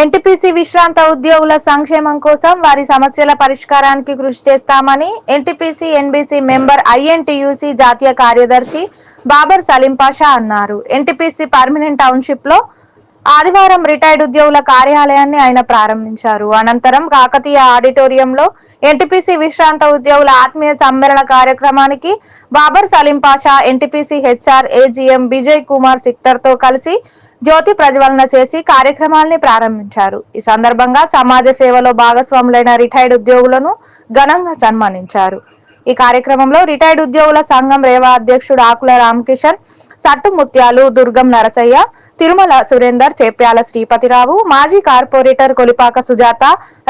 NTPC విశ్రాంత ఉద్యోగుల సంక్షేమం కోసం వారి సమస్యల పరిష్కారానికి కృషి చేస్తామని ఎన్టీపీసీ ఎన్బీసీ మెంబర్ ఐఎన్టీయూసీ జాతీయ కార్యదర్శి బాబర్ సలీం పాషా అన్నారు. ఎన్టీపీసీ పర్మనెంట్ టౌన్షిప్లో ఆదివారం రిటైర్డ్ ఉద్యోగుల కార్యాలయాన్ని ఆయన ప్రారంభించారు. అనంతరం కాకతీయ ఆడిటోరియంలో ఎన్టీపీసీ విశ్రాంత ఉద్యోగుల ఆత్మీయ సమ్మేళన కార్యక్రమానికి Babar Saleem Pasha NTPC HR AGM Vijay Kumar సిక్తర్తో కలిసి జ్యోతి ప్రజ్వలన చేసి కార్యక్రమాల్ని ప్రారంభించారు. ఈ సందర్భంగా సమాజ సేవలో భాగస్వాములైన రిటైర్డ్ ఉద్యోగులను ఘనంగా సన్మానించారు. ఈ కార్యక్రమంలో రిటైర్డ్ ఉద్యోగుల సంఘం రేవా అధ్యక్షుడు ఆకుల రామకిషన్ సట్టు ముత్యాలు దుర్గం నరసయ్య తిరుమల సురేందర్ చేప్యాల శ్రీపతిరావు మాజీ కార్పొరేటర్ కొలిపాక సుజాత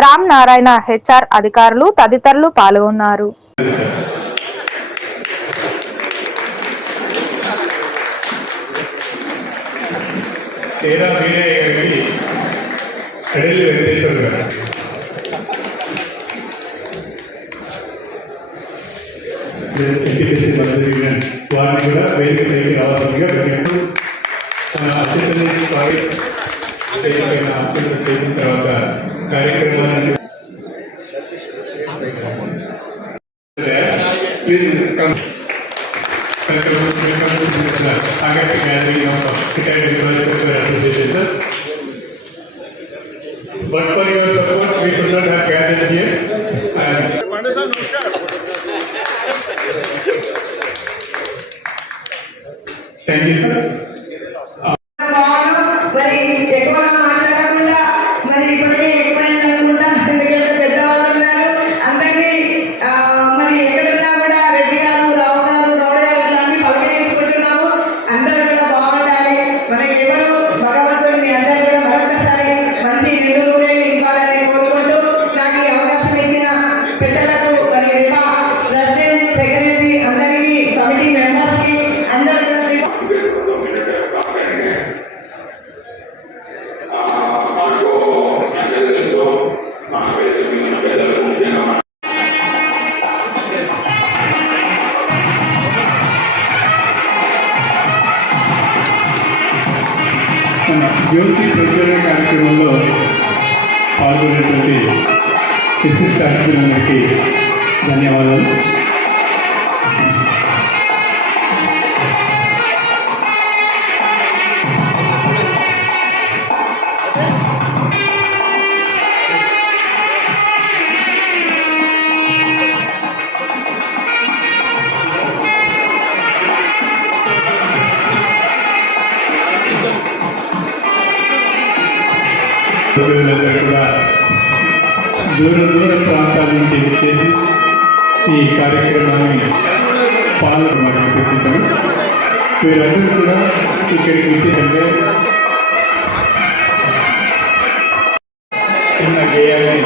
రామ్ నారాయణ హెచ్ఆర్ అధికారులు తదితరులు పాల్గొన్నారు. తేడా మీరే గారికి కడలి వెంకటేశ్వర్ గారు ఎన్టీపీసీ మద్దతు యూనియన్ వారిని కూడా వేదిక పైకి రావాల్సిందిగా పెట్టినప్పుడు అత్యంత స్వామి స్టేజ్ పైన ఆశీర్వాదం చేసిన తర్వాత కార్యక్రమాన్ని please come August gathering of retired employees welfare association, sir. కూడా దూర దూర ప్రాంతాల నుంచి వచ్చేసి ఈ కార్యక్రమాన్ని పాల్గొనడానికి చెప్తున్నాను వీరందరూ కూడా ఇక్కడికి వచ్చేటంటే చిన్న గేయాన్ని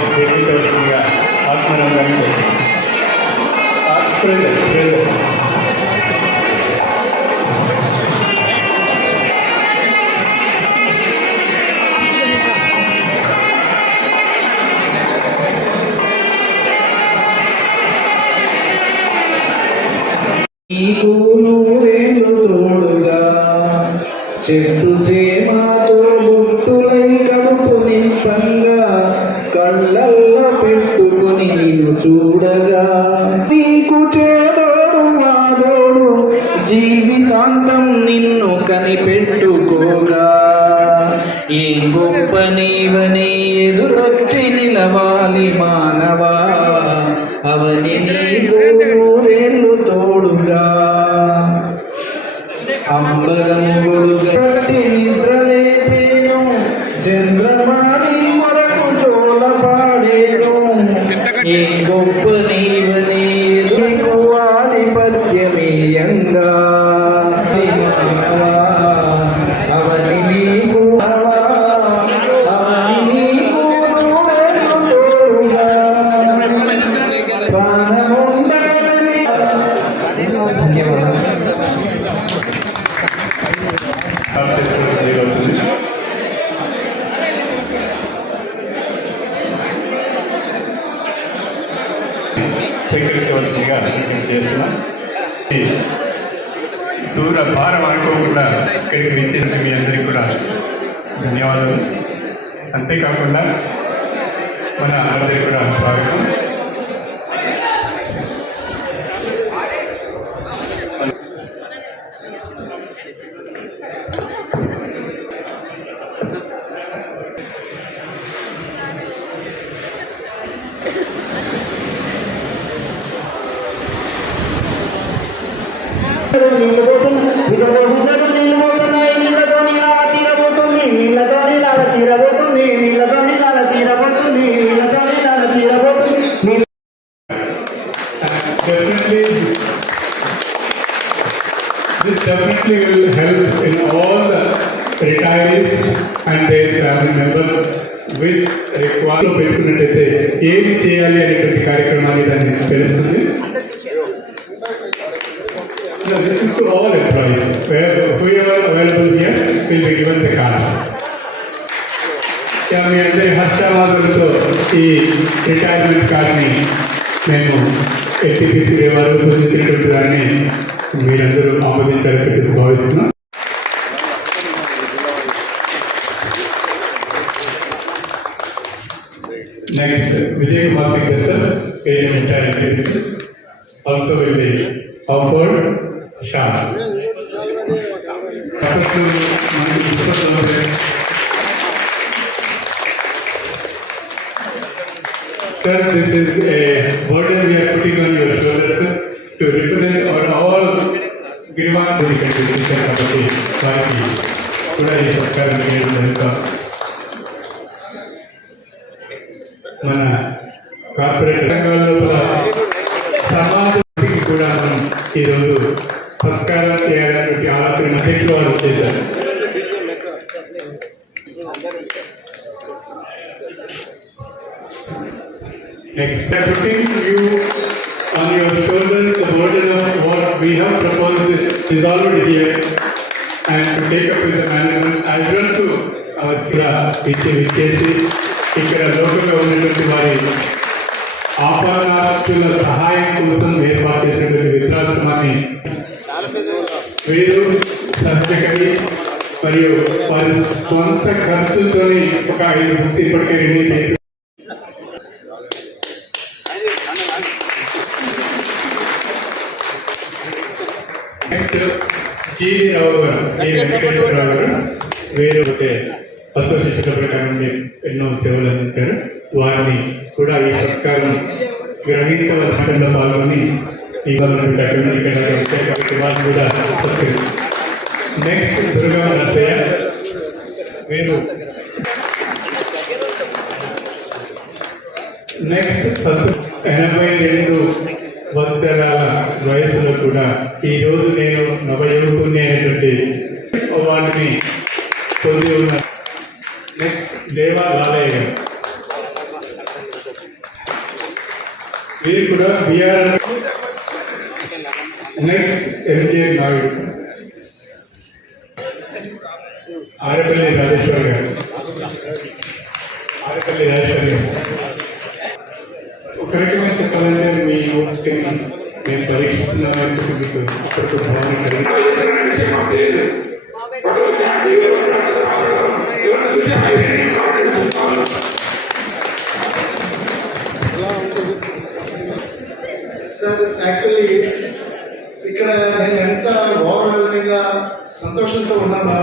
చెట్టు చేమాతో బుట్టులై కడుపు నింపంగా కళ్ళల్ల పెట్టుకొని నిన్ను చూడగా. నీకు చేదోడు వాదోడు జీవితాంతం నిన్ను కనిపెట్టుకోగా. ఏ గొప్ప నీవని ఎదురొచ్చి నిలవాలి మానవా. అవని No, this is to all employees. Where, whoever available here will be given the cards. Yeah, మీ అందరి హర్షావాదులతో ఈ రిటైర్మెంట్ కార్డ్ని మేము ఎన్టీపీసీ వారు పొందించినటువంటి దాన్ని మీరందరూ ఆమోదించాలని చెప్పేసి భావిస్తున్నాం next Vijay Kumar Singh sir agent incharge NTPC also will be offered ಸಾಕು Sir, this is a burden we are putting on your shoulders sir, to represent our all Girvan City Constitution Committee. Thank you. Today is a current putting you on your shoulders, the burden of what we have proposed is already here. And to take up with the management, as well to our Sira ఇచ్చి ఇచ్చేసి ఇక్కడ లోకంలో ఉన్నటువంటి వారి ఆపరాక్షుల సహాయం కోసం ఏర్పాటు చేసినటువంటి విద్రాశ్రమాన్ని వీరు సత్యకవి మరియు వారి స్వంత ఖర్చుతోని ఒక ఐదు బుక్స్ ఇప్పటికే రిలీజ్ చేసి నెక్స్ట్ జీవి రావు గారు జి వెంకటేశ్వరరావు గారు వీరు ఒక అసోసియేషన్ ప్రకారం ఎన్నో సేవలు అందించారు వారిని కూడా ఈ సత్కారం గ్రహించవలసిన పాల్గొని కూడా సత్కరిస్తారు. నెక్స్ట్ దుర్గా నరసయ్య నెక్స్ట్ సత్ ఎనభై రెండు సంవత్సరాల వయసులో కూడా ఈ రోజు నేను నవయువకుని అనేటువంటి వాటిని పొంది ఉన్న నెక్స్ట్ దేవా లాలయ్య గారు. వీరు కూడా BR next MJ Naidu. Arepalli Rajeshwar garu. Arepalli Rajeshwar గారు. ఒక రకమైన చెప్పాలంటే మీ ఊరికి మేము మీకు భావన కలిగింది. సార్ యాక్చువల్లీ ఇక్కడ నేను ఎంత ఓవర్వెల్మింగ్గా సంతోషంతో ఉన్నాను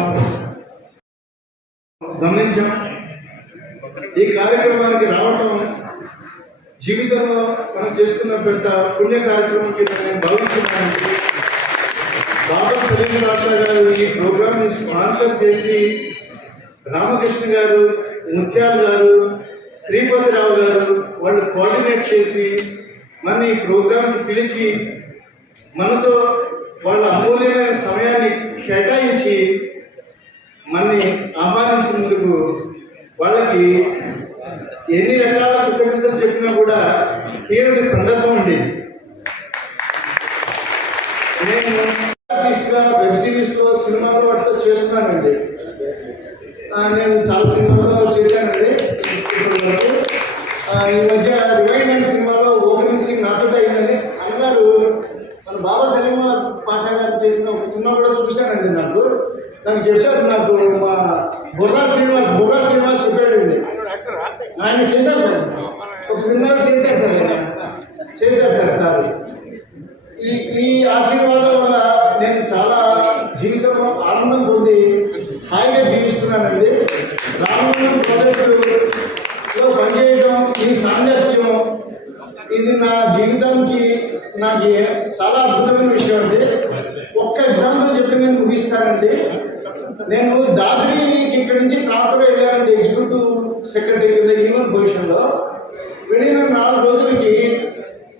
గమనించాం. ఈ కార్యక్రమానికి రావటం జీవితంలో మనం చేసుకున్న పెద్ద పుణ్య కార్యక్రమంకి నేను భావిస్తున్నాను బాబా సలీం రాష్ట్ర గారు ఈ ప్రోగ్రామ్ని స్పాన్సర్ చేసి రామకృష్ణ గారు ముత్యాల గారు శ్రీపతిరావు గారు వాళ్ళు కోఆర్డినేట్ చేసి మన ఈ ప్రోగ్రాంకి పిలిచి మనతో వాళ్ళ అమూల్యమైన సమయాన్ని కేటాయించి మనని ఆహ్వానించినందుకు వాళ్ళకి ఎన్ని రకాల కృతజ్ఞతలు చెప్పినా కూడా తీరని సందర్భం ఉండేది. నేను ఆర్టిస్ట్గా వెబ్ సిరీస్లో సినిమాలో వాటితో చేస్తున్నానండి ఆ, నేను చాలా సినిమాలో చేశానండి ఇప్పటి వరకు ఆ, ఈ మధ్య రివైండ్ అనే సినిమాలో ఓపెనింగ్ సీన్ నాతో అయిందని అన్నారు మన బాబా సలీమ పాషా గారు చేసిన ఒక సినిమా కూడా చూశానండి నాకు నాకు చెప్పారు నాకు మా బుర్రా శ్రీనివాస్ బుర్రా శ్రీనివాస్ చెప్పాడండి ఆయన చేశారు సార్ ఒక సినిమాలో చేశారు సార్ ఆయన చేశారు సార్ సార్ ఈ ఈ ఆశీర్వాదం వల్ల నేను చాలా జీవితంలో ఆనందం పొంది హాయిగా జీవిస్తున్నానండి రామగుండం ప్రాజెక్టులో పనిచేయడం ఈ సాంగత్యం ఇది నా జీవితానికి నాకు చాలా అద్భుతమైన విషయం అండి. ఒక్క ఎగ్జాంపుల్ చెప్పి నేను ముగిస్తానండి. నేను దాదాపు ఇక్కడి నుంచి ట్రాన్స్ఫర్ వెళ్ళానండి ఎగ్జిక్యూటివ్ సెక్రటరీ కింద ఈవెన్ పొజిషన్లో వెళ్ళిన నాలుగు రోజులకి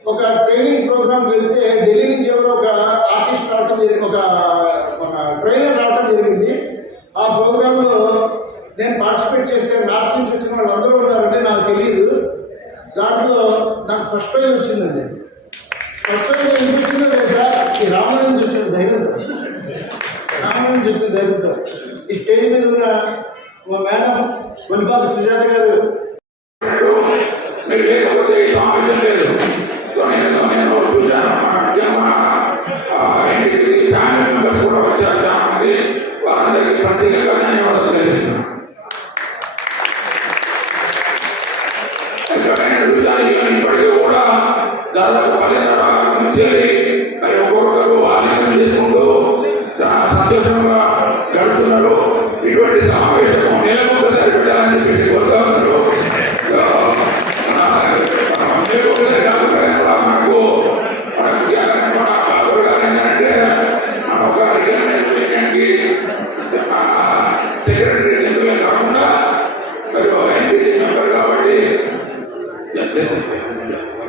ఒక ట్రైనింగ్ ప్రోగ్రామ్ వెళ్తే ఢిల్లీ నుంచి ఎవరో ఒక ఆర్టిస్ట్ రావడం జరిగింది ఒక ఒక ట్రైనర్ రావడం జరిగింది. ఆ ప్రోగ్రాంలో నేను పార్టిసిపేట్ చేస్తే నార్త్ నుంచి వచ్చిన వాళ్ళందరూ ఉన్నారంటే నాకు తెలియదు దాంట్లో నాకు ఫస్ట్ ప్రైజ్ వచ్చిందండి. ఫస్ట్ ప్రైజ్ ఎందుకు వచ్చిందో తెలుసా? ఈ రాముడి నుంచి వచ్చిన ధైర్యంతో రాముడి నుంచి వచ్చిన ధైర్యంతో ఈ స్టేజ్ మీద ఉన్న మా మేడం మణిబాబు సుజాత గారు మీరు లేకపోతే ఈ లేదు నేను నేను చూశాను? ఇంటికి ఫ్యామిలీ మెంబర్స్ కూడా వచ్చారు చాలా మంది వారందరికీ ప్రత్యేకంగా ధన్యవాదాలు తెలియజేస్తున్నాను. resigning.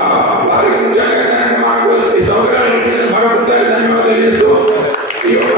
ఆ, వారికి ముఖ్యంగా మాకు ఈ సౌకర్యాలు మరొకసారి ధన్యవాదాలు చేస్తూ ఈ యొక్క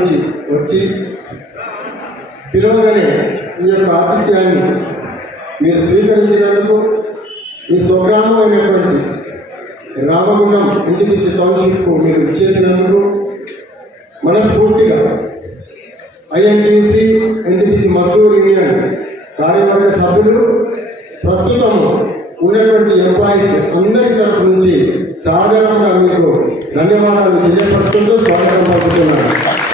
నుంచి వచ్చి పిలవగానే ఈ యొక్క ఆతిథ్యాన్ని మీరు స్వీకరించినందుకు మీ స్వగ్రామం అయినటువంటి రామగుండం ఎన్టీపీసీ టౌన్షిప్కు మీరు ఇచ్చేసినందుకు మనస్ఫూర్తిగా ఐఎన్టీసీ ఎన్టీపీసీ మజ్దూర్ యూనియన్ కార్యవర్గ సభ్యులు ప్రస్తుతం ఉన్నటువంటి ఎంప్లాయీస్ అందరి తరఫు నుంచి సాధారణంగా మీకు ధన్యవాదాలు తెలియపరుచుకుంటూ స్వాగతం పలుకుతున్నాను.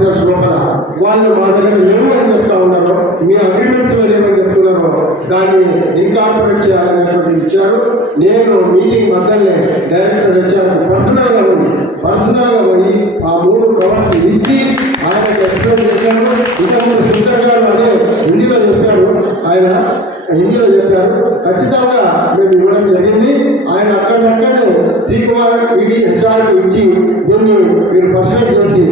హాస్పిటల్స్ లోపల వాళ్ళు మా దగ్గర ఏమని చెప్తా ఉన్నారో మీ అగ్రిమెంట్స్లో ఏమని చెప్తున్నారో దాన్ని ఇన్కార్పొరేట్ చేయాలనేటువంటి ఇచ్చారు. నేను మీటింగ్ మధ్యనే డైరెక్టర్ వచ్చాను పర్సనల్గా పోయి పర్సనల్గా పోయి ఆ మూడు కవర్స్ ఇచ్చి ఆయనకు ఎక్స్ప్లెయిన్ చేశాను ఇంతకుముందు సుందర్ గారు అదే హిందీలో చెప్పారు. ఆయన హిందీలో చెప్పారు. ఖచ్చితంగా మేము ఇవ్వడం జరిగింది. ఆయన అక్కడక్కడే సి ఇది హెచ్ఆర్ ఇచ్చి దీన్ని మీరు ప్రశ్న చేసి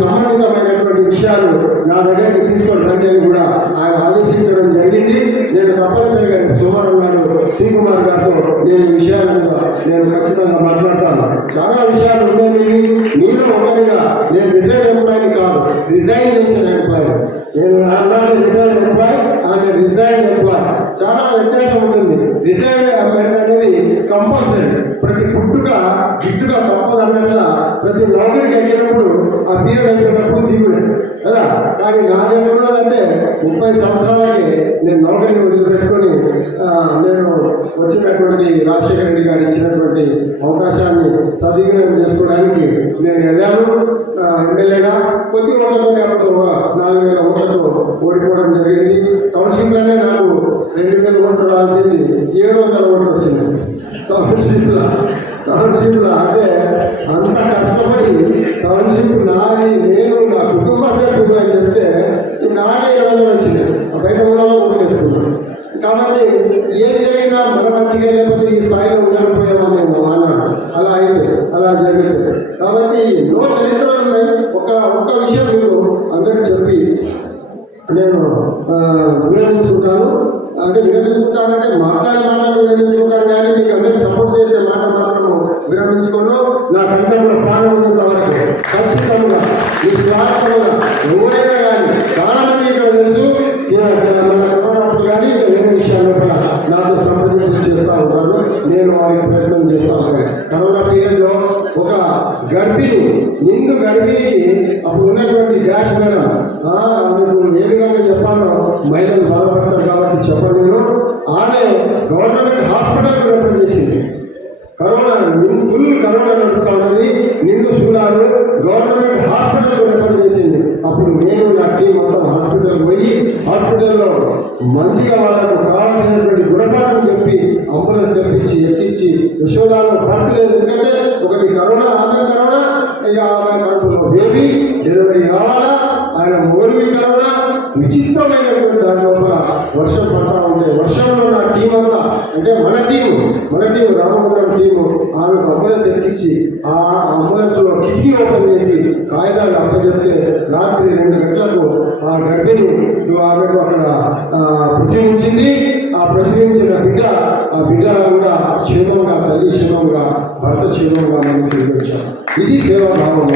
సంబంధితమైనటువంటి విషయాలు నా దగ్గరికి తీసుకొని రండి అని కూడా ఆయన ఆదేశించడం జరిగింది. నేను తప్పనిసరిగా సోమవారం గారు శ్రీ గారితో నేను ఈ విషయాల మీద నేను ఖచ్చితంగా మాట్లాడతాను. చాలా విషయాలు ఉన్నాయి. మీరు ఒకరిగా నేను రిటైర్డ్ ఎంప్లాయీ కాదు రిజైన్ చేసిన ఎంప్లాయీ నేను అన్నాడు రిటైర్డ్ ఎంప్లాయీ ఆమె రిజైన్ ఎంప్లాయీ చాలా వ్యత్యాసం ఉంటుంది. రిటైర్డ్ ఎంప్లాయీ అనేది కంపల్సరీ. ప్రతి పుట్టుక గిట్టుగా తప్పదు ప్రతి నౌకరికి వెళ్ళినప్పుడు ఆ పీరియడ్ అయిపోయినప్పుడు దిగుడే కదా? కానీ నాదేమో అంటే ముప్పై సంవత్సరాలకి నేను నౌకరిని వదిలిపెట్టుకొని నేను వచ్చినటువంటి రాజశేఖర రెడ్డి గారు ఇచ్చినటువంటి అవకాశాన్ని సద్వినియోగం చేసుకోవడానికి నేను వెళ్ళాను. ఎమ్మెల్యేగా కొద్ది ఓట్లతోనే అప్పుడు నాలుగు వేల ఓట్లతో ఓడిపోవడం జరిగింది. టౌన్షిప్లోనే నాకు రెండు వేల ఓట్లు రావాల్సింది ఏడు వందల ఓట్లు వచ్చింది. టౌన్షిప్ల టౌన్షిప్ల అంటే అంత కష్టపడి టౌన్షిప్ నాది నేను నా కుటుంబ సభ్యులు అని చెప్తే ఈ నాదే ఏడు వందలు వచ్చింది? బయట ఊళ్ళలో ఓటు వేసుకున్నాను కాబట్టి ఏది జరిగినా మన మంచిగా లేకపోతే ఈ స్థాయిలో ఉండకపోయామో అన్నాడు అలా అయితే అలా జరిగింది అప్పుడు నేను నా టీం మొత్తం హాస్పిటల్ పోయి హాస్పిటల్లో మంచిగా వాళ్ళకు కావాల్సినటువంటి గుణపాఠం చెప్పి అంబులెన్స్ తెప్పించి ఎక్కించి యశోదాలో భర్త లేదు ఎందుకంటే ఒకటి కరోనా ఆమె కరోనా ఇక ఆమె కడుపులో బేబీ డెలివరీ కావాలా ఆయన మొగుడు కరోనా విచిత్రమైనటువంటి దాని లోపల వర్షం పడతా ఉంటే వర్షంలో నా టీం అంతా అంటే మన టీం మన టీం రామగుండం టీము ఆమెకు అంబులెన్స్ ఎక్కించి ఆ అంబులెన్స్లో కిటికీ ఓపెన్ చేసి కాగితాలు అప్పచెప్తే రాత్రి రెండు గంటలకు ఆ గర్భిణి ఆమెకు అక్కడ ఆ, ప్రసవించింది ఆ ప్రసవించిన బిడ్డ ఆ బిడ్డ కూడా క్షేమంగా తల్లి క్షేమంగా భర్త క్షేమంగా మనం తిరిగి ఇది ఇది సేవాభావం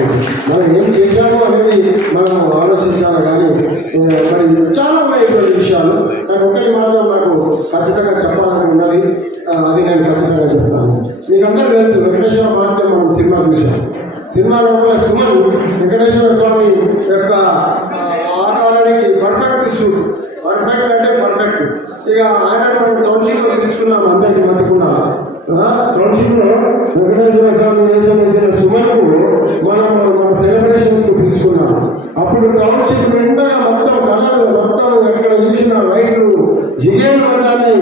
మనం ఏం చేశామో అనేది మనం ఆలోచించాలి కానీ మరి చాలా ఉన్నాయి విషయాలు. కానీ ఒకటి మాత్రం నాకు ఖచ్చితంగా చెప్పాలని ఉన్నది అది నేను ఖచ్చితంగా చెప్తాను. మీకు అందరూ తెలుసు వెంకటేశ్వర మాత్రం మనం సినిమా చూసాం సినిమాలో కూడా సుమన్ వెంకటేశ్వర స్వామి యొక్క ఆకారానికి పర్ఫెక్ట్ సూట్ పర్ఫెక్ట్ అంటే పర్ఫెక్ట్ ఇక ఆయన మనం టౌన్షిప్లో పిలుచుకున్నాం అందరికి మధ్యకుండా టౌన్షిప్లో వెంకటేశ్వర స్వామి వేషం వేసిన సుమన్కు మనం మన సెలబ్రేషన్స్కు పిలుచుకున్నాం. అప్పుడు టౌన్షిప్ నిండా మొత్తం కళలు మొత్తం ఎక్కడ చూసిన వైట్లు జిగేలు ఉండాలి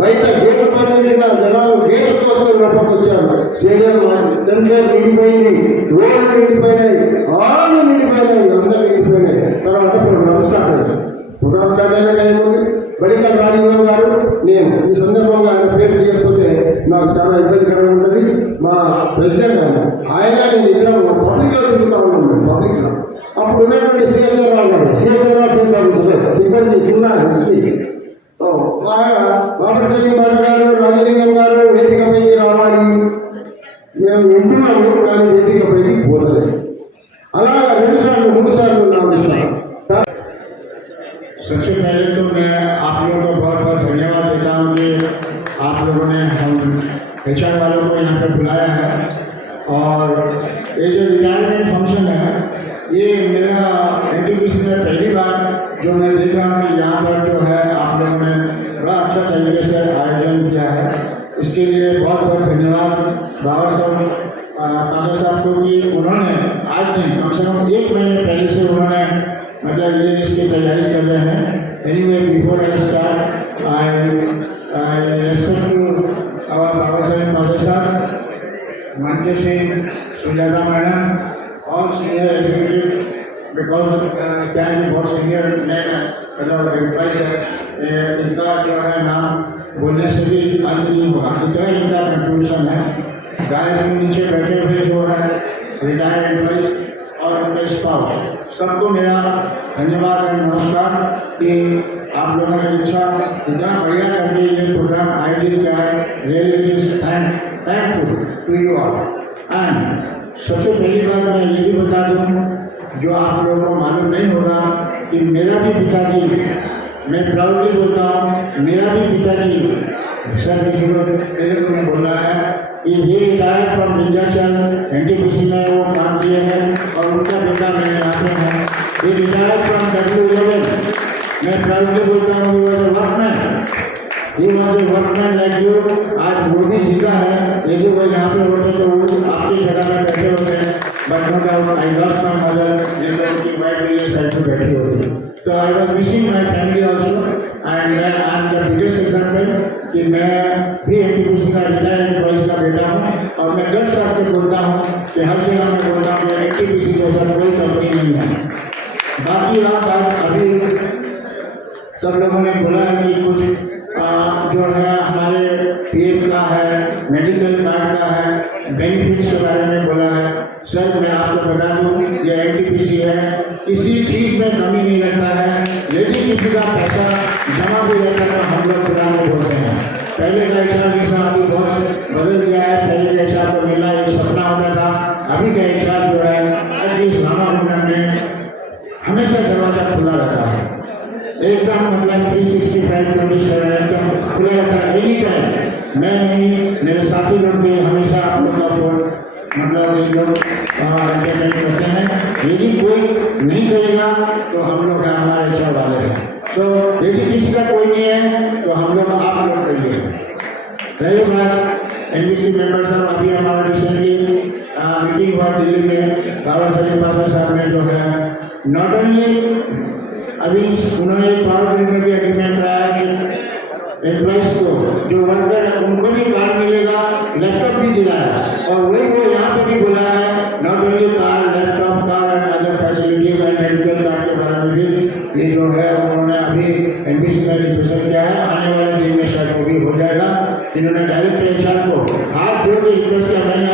బయట గేట్ పని చేసిన జనాలు గేట్ కోసం లోపలికి వచ్చారు. స్టేడియం సెంటర్ నిండిపోయింది రోడ్లు నిండిపోయినాయి ఆళ్ళు నిండిపోయినాయి అందరూ నిండిపోయినాయి. తర్వాత ప్రోగ్రామ్ స్టార్ట్ అయ్యాయి ప్రోగ్రామ్ స్టార్ట్ అయిన ఏముంది బడికల్ రాజీవ్ గారు నేను ఈ సందర్భంగా एच वालों को यहाँ पर बुलाया है इनका जो है नाम बोलने से भी अंत नहीं होगा। इतना इनका कंट्रीब्यूशन है? गाय से नीचे बैठे हुए जो है रिटायर्ड एम्प्लॉय स्पाउस सबको मेरा धन्यवाद और नमस्कार कि आप लोगों ने इच्छा, इतना बढ़िया करके ये प्रोग्राम आयोजित किया है। Really is thank thankful to you all and सबसे पहली बात मैं ये भी बता दूँ, जो आप लोगों को मालूम नहीं होगा कि मेरा भी पिताजी मैं प्राउडली बोलता हूँ, मेरा भी पिताजी सर को को ने बोला है। कि ये रिटायर फ्रॉम विंध्याचल एनटीपीसी में वो काम किए हैं और उनका बेटा मेरे पे है। ये रिटायर फ्रॉम डब्ल्यू इलेवन मैं प्राउडली बोलता हूँ वो वर्कमैन ये से वर्कमैन लाइक यू आज वो भी जीता है। यदि वो यहाँ पे होते तो वो आपकी जगह में बैठे होते हैं। But no doubt I lost my mother ये लोग की वाइफ तो I was missing my family also and I am the biggest example कि मैं भी एन का रिटायर एम्प्लॉइज का बेटा हूँ और मैं गर्व से आपको बोलता हूँ कि हर जगह मैं बोलता हूँ कि एन टी पी सी जैसा कोई कंपनी नहीं है। बाकी रहा बात अभी सब लोगों ने बोला है कि कुछ आ, जो है हमारे पीएम का है मेडिकल कार्ड का है बेनिफिट्स के बारे में बोला है। सर, मैं आपको बता दूँ, ये एनटीपीसी है। किसी चीज़ में कमी नहीं रहता है यदि किसी का पैसा जमा भी रहता है तो हम लोग में बोलते हैं। पहले का आर जैसा अभी बहुत बदल गया है, पहले का आर को मिला एक सपना होता था, अभी का आर जो है एटलीस्ट रामा मंडल में हमेशा दरवाज़ा खुला रहता है। एकदम मतलब 365 ट्वेंटी सेवन एकदम खुला रहता है एनी टाइम मैं नहीं, मेरे साथी लोग भी हमेशा का फ़ोन मतलब ये लोग एंटरटेन करते हैं। यदि कोई नहीं करेगा तो हम लोग हैं, हमारे अच्छा वाले हैं। तो यदि किसी का कोई नहीं है तो हम लोग आप लोग करिए। रही बात एनबीसी मेंबर साहब, अभी हमारा रिसेंटली मीटिंग हुआ दिल्ली में। बाबा सलीम बाबा साहब ने जो है नॉट ओनली अभी उन्होंने एक पावर में भी एग्रीमेंट कराया कि एम्प्लॉइज को, जो वर्कर है, उनको भी कार मिलेगा लैपटॉप भी दिलाया। और वही वो यहाँ पर भी बोला है not only car laptop car and other facilities and medical card के बारे में भी, ये जो है, उन्होंने अभी एनबीसी में रिप्रेजेंट किया है, आने वाले दिन में शायद वो भी हो जाएगा। इन्होंने डायरेक्टर एचआर को हाथ जोड़ के रिक्वेस्ट किया, मैंने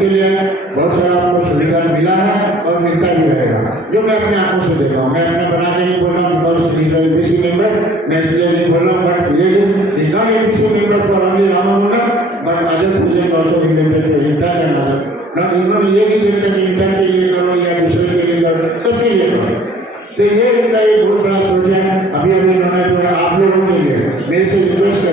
उनके लिए बहुत सारा आपको सुविधा मिला है और मिलता भी रहेगा, जो मैं अपने आँखों से देखा हूँ। मैं अपने बना के नहीं बोल रहा हूँ बिकॉज़ इज़ एबीसी मेंबर मैं इसलिए नहीं बोल रहा हूँ but really is not ABC member for only Ramamunda but other project also related to impact and other ना। इन्होंने ये नहीं देखते कि इम्पैक्ट के लिए करो या दूसरे के लिए करो सबके लिए करो तो ये इनका एक बहुत बड़ा सोच है। अभी अभी इन्होंने जो है आप लोगों के लिए, मेरे से रिक्वेस्ट